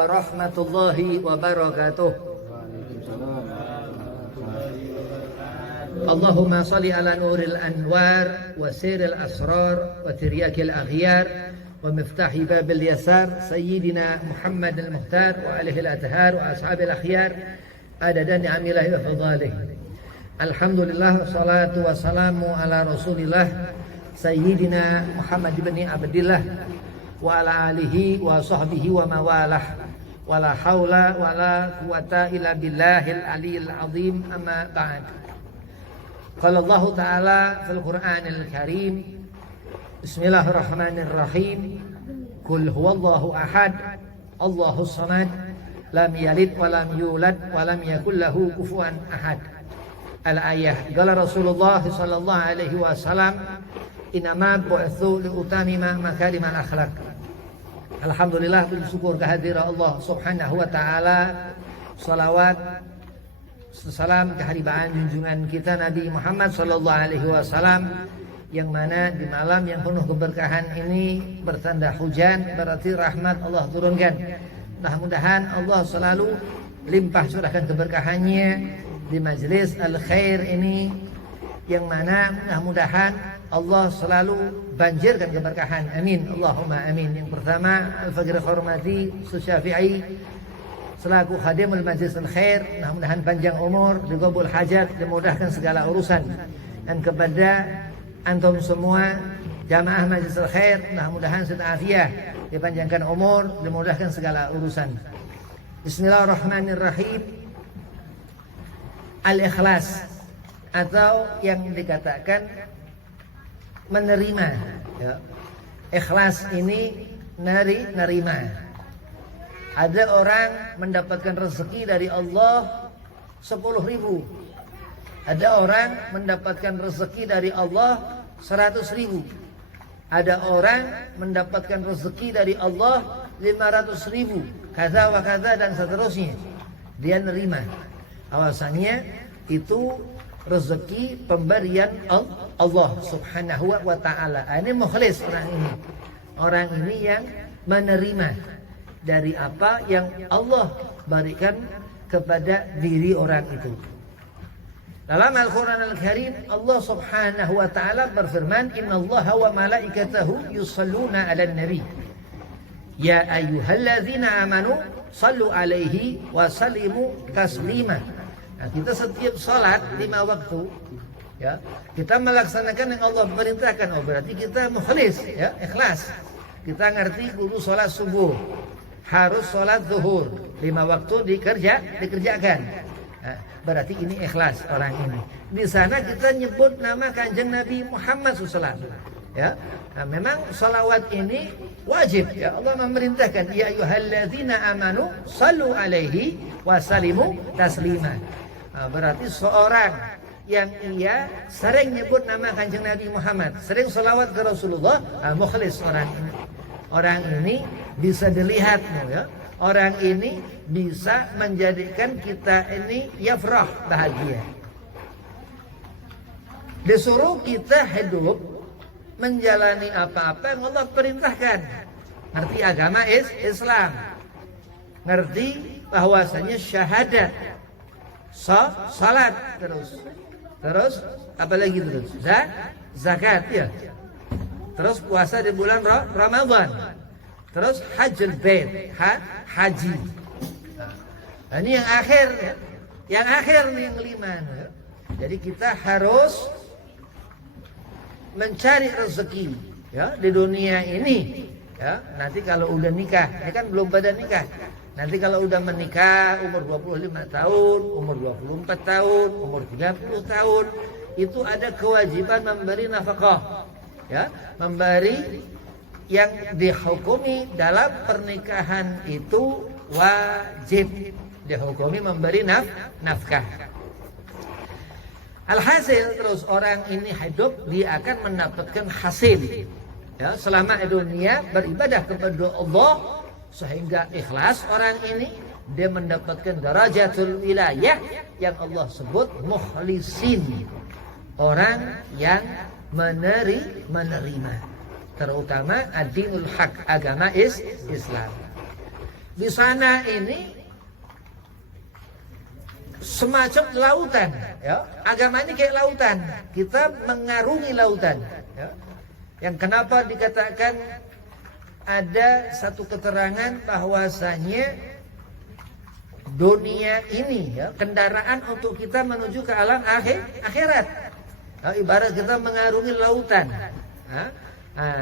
warahmatullahi wabarakatuh. Allahumma salli ala nuril anwar wa siril asrar wa tiryakil aghyar wa miftahi babil yasar sayyidina Muhammad al-Muhtar wa alihi al-athhar wa ashabil akhyar adada ni'amillahi wa fadhalih. Alhamdulillah wassalatu wassalamu ala rasulillah sayyidina Muhammad ibn Abdillah wa ala alihi wa sahbihi wa mawalah wala haula wala quwata illa billahil aliyil azim amma ba'd. Qala Allah ta'ala fil Qur'anil Karim Bismillahirrahmanirrahim Qul huwallahu ahad Allahus samad lam yalid wa lam yulad wa lam yakul lahu kufuwan ahad. Al-ayah. Qala Rasulullah sallallahu alaihi wasallam inama bu'itsu liutamima makarimal akhlaq. Alhamdulillah, bersyukur kehadiran Allah subhanahu wa ta'ala. Salawat salam keharibaan junjungan kita Nabi Muhammad sallallahu alaihi wasallam, yang mana di malam yang penuh keberkahan ini bertanda hujan, berarti rahmat Allah turunkan. Mudah-mudahan Allah selalu limpah curahkan keberkahannya di majlis al-khair ini, yang mana mudah-mudahan Allah selalu banjirkan keberkahan. Amin. Allahumma amin. Yang pertama, Al-Faqir Hormati Syafi'i selaku khadimul majlis al-khair, mudah-mudahan panjang umur, digabul hajat, dimudahkan segala urusan. Dan kepada antum semua jamaah majlis al-khair, mudah-mudahan sehat afiat, dipanjangkan umur, dimudahkan segala urusan. Bismillahirrahmanirrahim. Al-ikhlas, atau yang dikatakan menerima, ya. Ikhlas ini nerima. Ada orang mendapatkan rezeki dari Allah 10.000. Ada orang mendapatkan rezeki dari Allah 100.000. Ada orang mendapatkan rezeki dari Allah 500.000. Kaza wa kaza dan seterusnya. Dia nerima. Awasannya itu rezeki pemberian Allah subhanahu wa ta'ala. Ini mukhlis orang ini. Orang ini yang menerima dari apa yang Allah berikan kepada diri orang itu. Dalam Al-Quran Al-Karim, Allah subhanahu wa ta'ala berfirman, innallaha wa malaikatahu yusalluna ala nabi ya ayyuhalladzina amanu sallu alaihi wa sallimu taslima. Nah, kita setiap salat 5 waktu, ya, kita melaksanakan yang Allah perintahkan. Oh, berarti kita mukhlis, ya, ikhlas. Kita ngerti kudu salat subuh, harus salat zuhur, 5 waktu dikerjakan. Nah, berarti ini ikhlas orang ini. Di sana kita nyebut nama Kanjeng Nabi Muhammad SAW. Ya, nah, memang salawat ini wajib. Ya, Allah memerintahkan, ya ayyuhalladzina amanu sallu alaihi wa sallimu taslima. Nah, berarti seorang yang ia sering nyebut nama Kanjeng Nabi Muhammad, sering salawat ke Rasulullah, mukhlis orang ini. Orang ini bisa dilihat, ya. Orang ini bisa menjadikan kita ini yafrah, bahagia. Disuruh kita hidup menjalani apa-apa yang Allah perintahkan. Ngerti agama Islam, ngerti bahwasanya syahadat, salat, terus apa lagi terus? Zakat, ya. Terus puasa di bulan Ramadan. Terus hajjul bait, haji. Nah, ini yang akhir, ya. Yang akhir nih, yang kelima, ya. Jadi kita harus mencari rezeki, ya, di dunia ini, ya. Nanti kalau udah nikah, ini kan belum pada nikah. Nanti kalau udah menikah umur 25 tahun, umur 24 tahun, umur 30 tahun, itu ada kewajiban memberi nafkah, ya, memberi yang dihukumi dalam pernikahan itu wajib, dihukumi memberi nafkah. Alhasil, terus orang ini hidup, dia akan mendapatkan hasil, ya, selama dunia beribadah kepada Allah sehingga ikhlas. Orang ini dia mendapatkan darajatul wilayah yang Allah sebut mukhlisin, orang yang menerima, terutama ad-dinul haq, agama Islam. Di sana ini semacam lautan, ya. Agama ini kayak lautan. Kita mengarungi lautan, ya. Yang kenapa dikatakan ada satu keterangan bahwasanya dunia ini, ya, kendaraan untuk kita menuju ke alam akhirat. Nah, ibarat kita mengarungi lautan.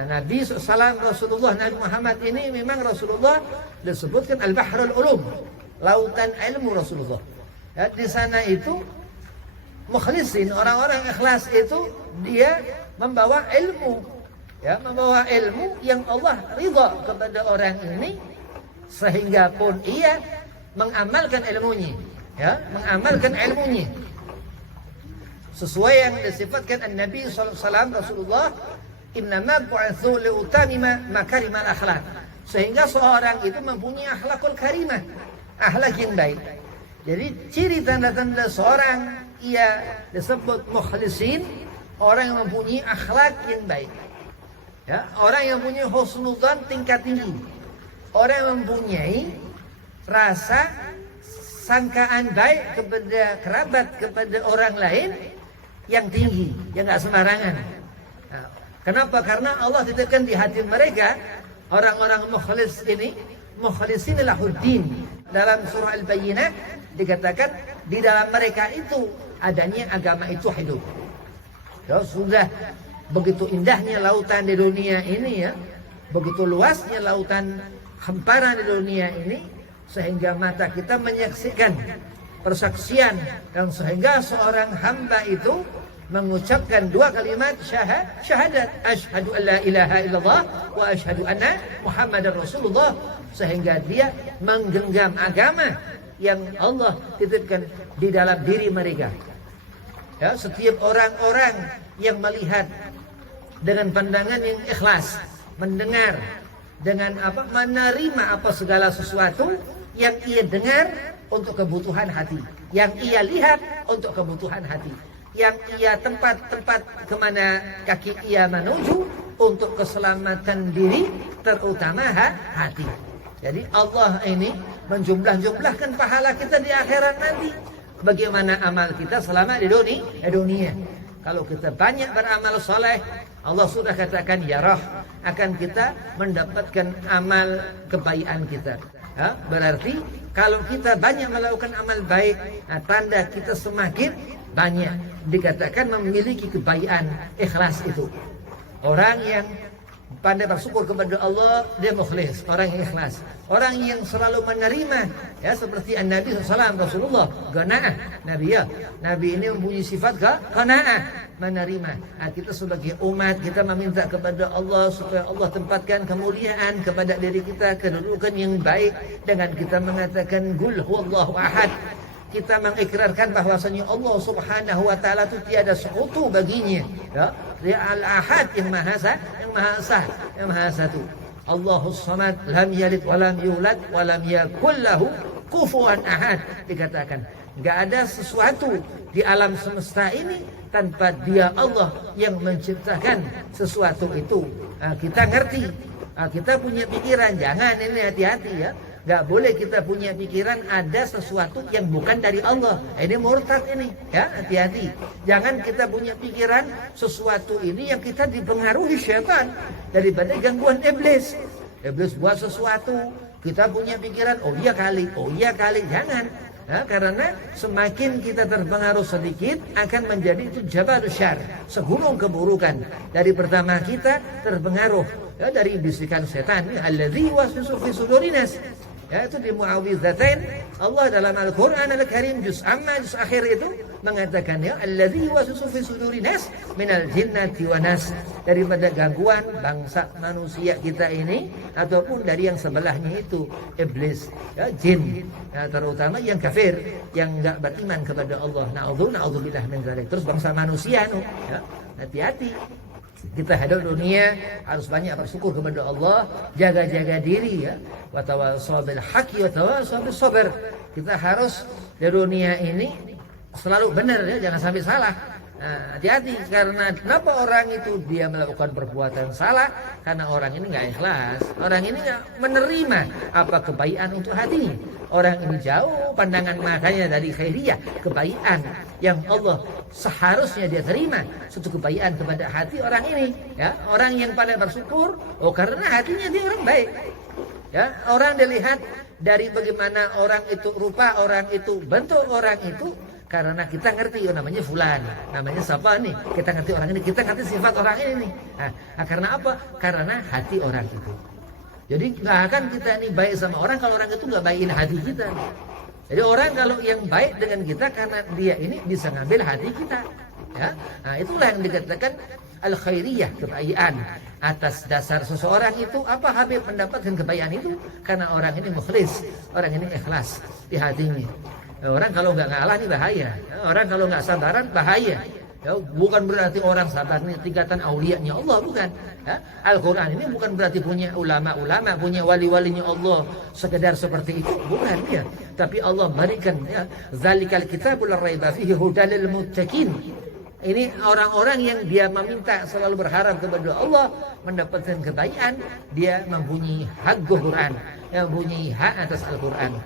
Nabi SAW, Rasulullah Nabi Muhammad ini memang Rasulullah disebutkan Al-Bahrul Ulum, lautan ilmu Rasulullah. Ya, di sana itu mukhlisin, orang-orang ikhlas itu dia membawa ilmu, ya, membawa ilmu yang Allah ridha kepada orang ini, sehingga pun ia mengamalkan ilmunya, ya, mengamalkan ilmunya sesuai yang disifatkan Nabi SAW Rasulullah, innama bu'atsu liutamima makarimal akhlak, sehingga seorang itu mempunyai akhlakul karimah, akhlak yang baik. Jadi ciri tanda-tanda seorang ia disebut mukhlisin, orang yang mempunyai akhlak yang baik, ya, orang yang mempunyai husnudzan tingkat tinggi, orang yang mempunyai rasa sangkaan baik kepada kerabat, kepada orang lain yang tinggi, yang nggak sembarangan. Nah, kenapa? Karena Allah titipkan di hati mereka orang-orang mukhlis ini, mukhlisin lahuddin. Dalam surah Al-Bayyinah dikatakan di dalam mereka itu adanya agama itu hidup. Ya, sudah begitu indahnya lautan di dunia ini, ya, begitu luasnya lautan hamparan di dunia ini, sehingga mata kita menyaksikan persaksian, dan sehingga seorang hamba itu mengucapkan dua kalimat syahadat, asyhadu an la ilaha illallah wa asyhadu anna Muhammadar Rasulullah, sehingga dia menggenggam agama yang Allah titipkan di dalam diri mereka. Ya, setiap orang-orang yang melihat dengan pandangan yang ikhlas, mendengar dengan menerima segala sesuatu yang ia dengar untuk kebutuhan hati, yang ia lihat untuk kebutuhan hati, yang ia tempat-tempat kemana kaki ia menuju untuk keselamatan diri, terutama hati. Jadi Allah ini menjumlah-jumlahkan pahala kita di akhirat nanti. Bagaimana amal kita selama di dunia. Kalau kita banyak beramal soleh, Allah sudah katakan ya roh, akan kita mendapatkan amal kebaikan kita. Ya, berarti kalau kita banyak melakukan amal baik, tanda kita semakin banyak dikatakan memiliki kebaikan ikhlas itu. Orang yang pandai bersyukur kepada Allah, dia mukhlis, orang yang ikhlas, orang yang selalu menerima, ya, seperti Nabi SAW Rasulullah qanaah. Nabi ini mempunyai sifat qanaah, menerima. Kita sebagai umat, kita meminta kepada Allah supaya Allah tempatkan kemuliaan kepada diri kita, kedudukan yang baik, dengan kita mengatakan qul huwallahu ahad. Kita mengikrarkan bahwasanya Allah Subhanahu wa taala itu tiada sekutu baginya, ya. Dia Al-Ahad, yang Maha Esa, yang Maha Satu. Allahus Samad, lam yalid wa lam yulad wa lam yakul lahu kufuwan ahad. Dikatakan enggak ada sesuatu di alam semesta ini tanpa Dia Allah yang menciptakan sesuatu itu. Kita ngerti, kita punya pikiran, jangan ini hati-hati, ya. Gak boleh kita punya pikiran ada sesuatu yang bukan dari Allah. Ini murtad ini, ya, hati-hati. Jangan kita punya pikiran sesuatu ini yang kita dipengaruhi syaitan daripada gangguan iblis. Iblis buat sesuatu, kita punya pikiran oh iya kali, jangan. Ya, karena semakin kita terpengaruh sedikit akan menjadi itu jabalus syarr, segunung keburukan. Dari pertama kita terpengaruh, ya, dari bisikan setan, alladzi waswisu fi sudurin nas. Ya, itu di Muawwidzatain Allah dalam Al-Qur'an Al-Karim juz amma, juz akhir itu mengatakan, ya, alladzi waswisu fi sudurin nas minal jinnati wan nas, daripada gangguan bangsa manusia kita ini ataupun dari yang sebelahnya itu iblis, ya, jin, ya, terutama yang kafir, yang enggak beriman kepada Allah. Na'udzubillah min dzalik. Terus bangsa manusia, ya, hati-hati. Kita hidup dunia harus banyak bersyukur kepada Allah, jaga-jaga diri, ya. Wa tawassaw bil haqqi wa tawassaw bis sabr. Kita harus di dunia ini selalu benar, ya, jangan sampai salah. Nah, hati-hati, karena kenapa orang itu dia melakukan perbuatan salah? Karena orang ini nggak ikhlas, orang ini nggak menerima apa kebaikan untuk hatinya. Orang ini jauh pandangan matanya dari khairiyah, kebaikan yang Allah seharusnya dia terima, suatu kebaikan kepada hati orang ini. Ya, orang yang paling bersyukur, karena hatinya dia orang baik. Ya, orang dilihat dari bagaimana orang itu rupa, orang itu bentuk, orang itu. Karena kita ngerti namanya fulan, namanya siapa nih, kita ngerti orang ini, kita ngerti sifat orang ini nih. Nah, karena apa? Karena hati orang itu. Jadi nggak akan kita ini baik sama orang kalau orang itu nggak baikin hati kita. Jadi orang kalau yang baik dengan kita karena dia ini bisa ngambil hati kita. Ya, nah itulah yang dikatakan al-khairiyah, kebaikan. Atas dasar seseorang itu apa Habib mendapatkan kebaikan itu karena orang ini mukhlis, orang ini ikhlas di hatinya. Orang kalau nggak ngalah ini bahaya. Orang kalau nggak sabaran bahaya. Ya, bukan berarti orang sabar ini tingkatan aulianya Allah, bukan. Ya, Al-Quran ini bukan berarti punya ulama-ulama, punya wali-walinya Allah sekedar seperti itu, bukan ya. Tapi Allah berikan ya, zalikal kitabul raiba fihi hudal lil muttaqin. Ini orang-orang yang dia meminta selalu berharap kepada Allah mendapatkan kebaikan, dia mempunyai hak Quran, yang mempunyai hak atas Al-Quran.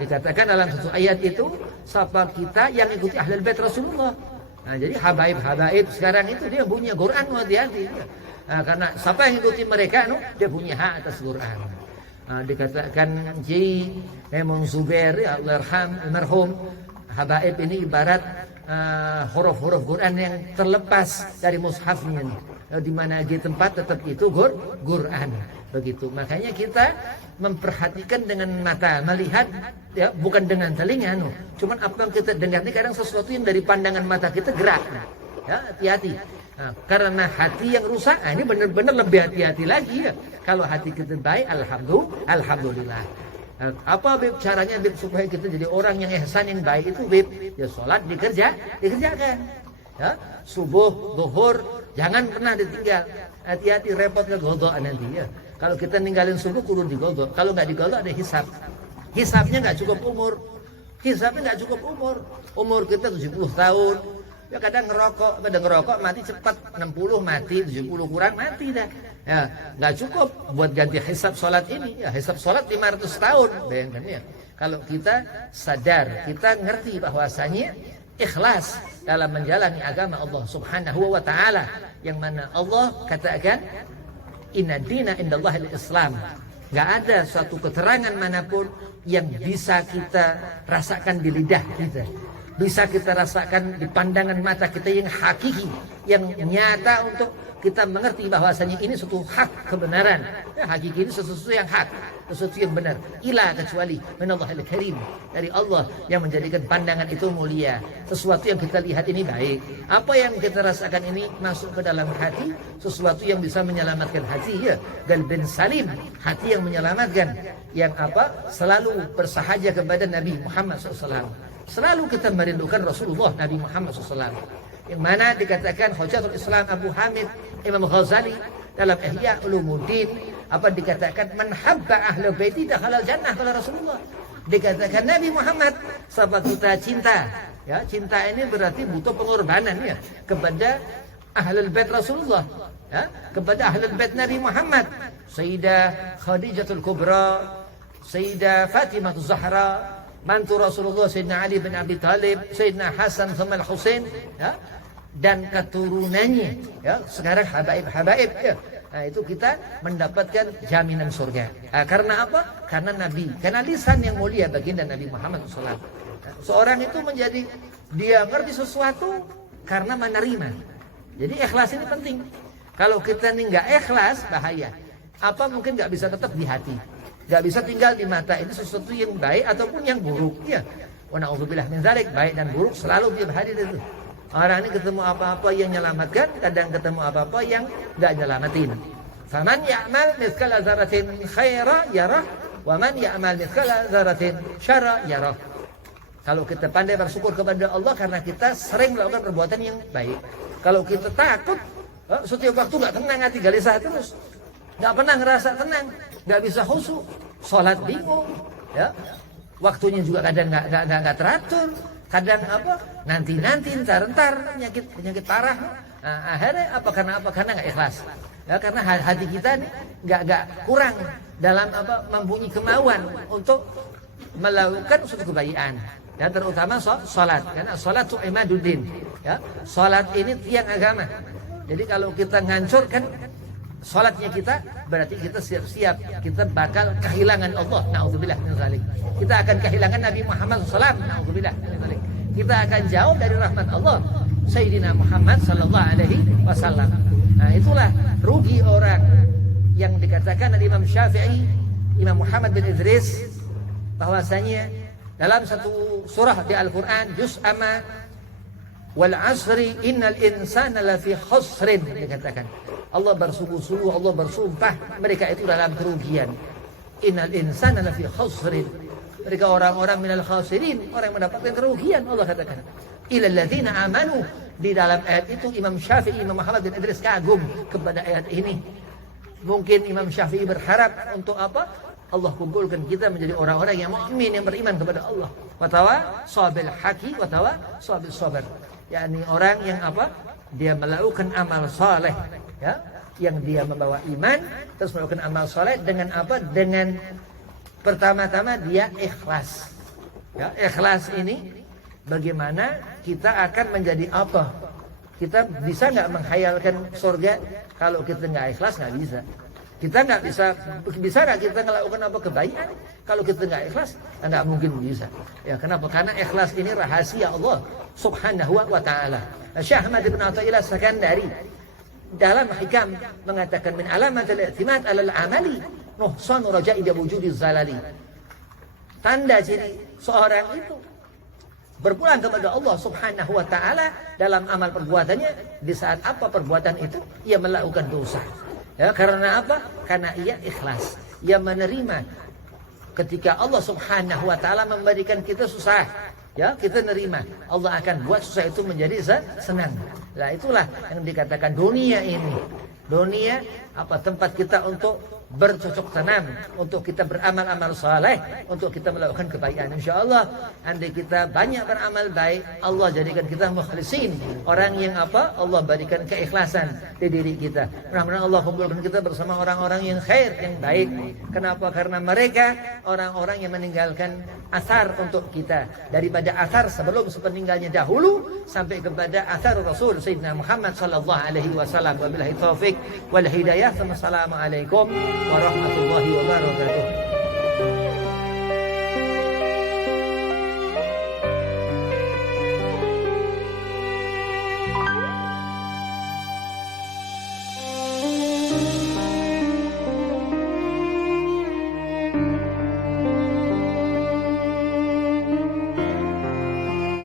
Dikatakan dalam satu ayat itu siapa kita yang ikuti ahlul bait Rasulullah. Nah, jadi habaib sekarang itu dia punya Quran, hati-hati. Karena siapa yang ikuti mereka dia punya hak atas Quran. Dikatakan Ji Memon Zubair ya almarhum, habaib ini ibarat huruf-huruf Quran yang terlepas dari mushafnya, di mana di tempat tetap itu Quran. Begitu, makanya kita memperhatikan dengan mata, melihat ya, bukan dengan telinga. Cuman apa yang kita dengar ini kadang sesuatu yang dari pandangan mata kita gerak. Ya, hati-hati. Nah, karena hati yang rusak, ini benar-benar lebih hati-hati lagi ya. Kalau hati kita baik, alhamdulillah. Nah, apa Bib caranya Bib supaya kita jadi orang yang ihsan, yang baik itu Bib? Ya sholat dikerjakan. Ya, subuh, zuhur, jangan pernah ditinggal. Hati-hati, repot ke godoan nanti ya. Kalau kita ninggalin subuh kudu digodok. Kalau nggak digodok ada hisab. Hisabnya nggak cukup umur. Hisabnya nggak cukup umur. Umur kita 70 tahun. Ya kadang ngerokok mati cepat. 60 mati, 70 kurang mati dah. Ya nggak cukup buat ganti hisab sholat ini. Ya hisab sholat 500 tahun. Bayangkan ya. Kalau kita sadar, kita ngerti bahwasanya ikhlas dalam menjalani agama Allah Subhanahu wa taala, yang mana Allah katakan inna dina indallahil Islam. Gak ada suatu keterangan manapun yang bisa kita rasakan di lidah kita, bisa kita rasakan di pandangan mata kita yang hakiki, yang nyata untuk kita mengerti bahwasanya ini suatu hak kebenaran. Ya, hakiki ini sesuatu yang hak, sesuatu yang benar. Ila kecuali minallahil karim, dari Allah yang menjadikan pandangan itu mulia. Sesuatu yang kita lihat ini baik. Apa yang kita rasakan ini masuk ke dalam hati, sesuatu yang bisa menyelamatkan hati ya. Qalbin salim, hati yang menyelamatkan, yang apa? Selalu bersahaja kepada Nabi Muhammad SAW. Selalu kita merindukan Rasulullah Nabi Muhammad SAW. Yang mana dikatakan Hujatul Islam Abu Hamid Imam Ghazali dalam Ihya Ulumuddin, apa dikatakan man habba ahlul baiti dakhala jannah kala Rasulullah. Dikatakan Nabi Muhammad sahabat kita cinta. Ya, cinta ini berarti butuh pengorbanan ya kepada ahlul bait Rasulullah. Ya, kepada ahlul bait Nabi Muhammad. Sayyidah Khadijatul Kubra, Sayyidah Fatimah Zahra, mantu Rasulullah Sayyidina Ali bin Abi Thalib, Sayyidina Hasan sama Al-Husain ya, dan keturunannya ya, sekarang habaib ya. Nah, itu kita mendapatkan jaminan surga. Nah, karena apa? Karena Nabi, karena lisan yang mulia baginda Nabi Muhammad SAW. Nah, seorang itu menjadi dia ngerti sesuatu karena menerima. Jadi ikhlas ini penting. Kalau kita nih nggak ikhlas bahaya. Apa mungkin nggak bisa tetap di hati, nggak bisa tinggal di mata. Ini sesuatu yang baik ataupun yang buruk ya. Wa na'udzubillah min dzalik, baik dan buruk selalu dia hadir itu. Orang ini ketemu apa-apa yang menyelamatkan, kadang ketemu apa-apa yang nggak nyelamatin. Faman ya'mal mithqala dzarratin khaira yarah, wa man ya'mal mithqala dzarratin syarra yarah. Kalau kita pandai bersyukur kepada Allah karena kita sering melakukan perbuatan yang baik. Kalau kita takut, setiap waktu nggak tenang hati, gelisah terus, nggak pernah ngerasa tenang, nggak bisa khusyuk, sholat bingung, ya, waktunya juga kadang nggak teratur. Kadang apa nanti ntar penyakit parah. Nah, akhirnya apa? Karena nggak ikhlas. Ya, karena hati kita nggak kurang dalam mempunyai kemauan untuk melakukan suatu kebaikan. Ya, terutama sholat, karena sholat itu imaduddin. Ya, sholat ini tiang agama. Jadi kalau kita ngancurkan sholatnya kita, berarti kita siap-siap kita bakal kehilangan Allah. Na'udzubillah min dzalik. Kita akan kehilangan Nabi Muhammad SAW. Na'udzubillah min dzalik. Kita akan jauh dari rahmat Allah Sayyidina Muhammad sallallahu alaihi wasallam. Nah, itulah rugi orang yang dikatakan oleh Imam Syafi'i, Imam Muhammad bin Idris, bahwasanya dalam satu surah di Al-Quran, juz amma, wal asri innal insana lafi khusrin, dikatakan Allah bersungguh-sungguh, Allah bersumpah mereka itu dalam kerugian. Innal insana lafi khusrin, mereka orang-orang minal khasirin, orang yang mendapatkan kerugian. Allah katakan ilal ladzina amanu. Di dalam ayat itu Imam Syafi'i, Imam Muhammad bin Idris kagum kepada ayat ini. Mungkin Imam Syafi'i berharap untuk apa? Allah kumpulkan kita menjadi orang-orang yang mukmin, yang beriman kepada Allah. Watawa sabil haqi watawa sabil sabar. yakni orang yang apa? Dia melakukan amal soleh, ya, yang dia membawa iman, terus melakukan amal soleh dengan apa? Dengan pertama-tama dia ikhlas. Ya, ikhlas ini bagaimana kita akan menjadi apa? Kita bisa nggak menghayalkan surga kalau kita nggak ikhlas? Nggak bisa. Kita nggak bisa nggak kita melakukan apa kebaikan kalau kita nggak ikhlas? Nggak mungkin bisa. Ya, kenapa? Karena ikhlas ini rahasia Allah Subhanahu wa Ta'ala. Syekh Ahmad bin Athaillah Sakandari dalam hikam mengatakan min alamatil i'timad 'alal amali nuhsan raja'i wujudi zalali. Tanda ciri seorang itu berpulang kepada Allah Subhanahu wa Ta'ala dalam amal perbuatannya di saat apa perbuatan itu ia melakukan dosa. Ya, karena apa? Karena ia ikhlas. Ia menerima ketika Allah Subhanahu wa Ta'ala memberikan kita susah. Ya, kita nerima. Allah akan buat susah itu menjadi senang. Nah, itulah yang dikatakan dunia ini. Dunia apa tempat kita untuk bercocok tanam, untuk kita beramal-amal saleh, untuk kita melakukan kebaikan. Insyaallah andai kita banyak beramal baik, Allah jadikan kita mukhlisin, orang yang apa? Allah berikan keikhlasan di diri kita. Mudah-mudahan Allah kumpulkan kita bersama orang-orang yang khair, yang baik. Kenapa? Karena mereka orang-orang yang meninggalkan asar untuk kita, daripada asar sebelum sepeninggalnya dahulu sampai kepada asar Rasul Sayyidina Muhammad sallallahu alaihi wasallam. Wabillahi taufik wal hidayah. Wassalamualaikum warahmatullahi wabarakatuh.